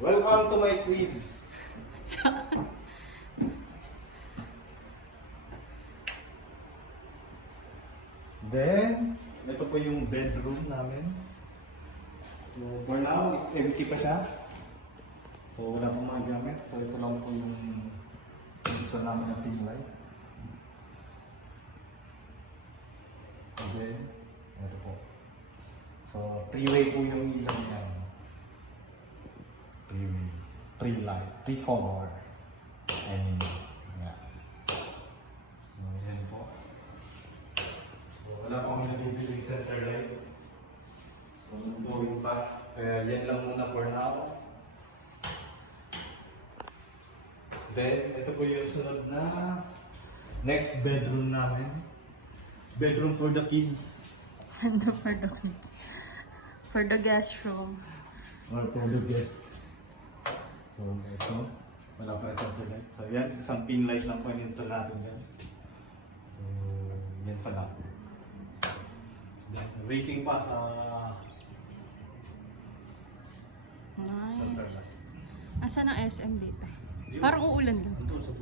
Welcome to my cribs. Then, ito po yung bedroom namin. So, for now, is empty pa siya. So, wala pong mga gamit. So, ito lang po yung gusto namin ng pin light. And then, ito po. So, 3-way po yung ilaw niya. 3-way. 3 light. 3 color. And, yeah. So, yan po. So, wala pa kami nabibiling center light. So, going pa. Kaya yan lang muna for now. Then, ito po yung sunod na next bedroom namin. Bedroom for the kids. And for the kids. For the guest room. Or for the guests. So, ito. Wala pa center light. So, yan. Isang pin light lang po in-install natin yan. So, yan pa lang. Then, waiting pa sa center Nice. light. Asa ng SM dito? Parang uulan lang. Ito sa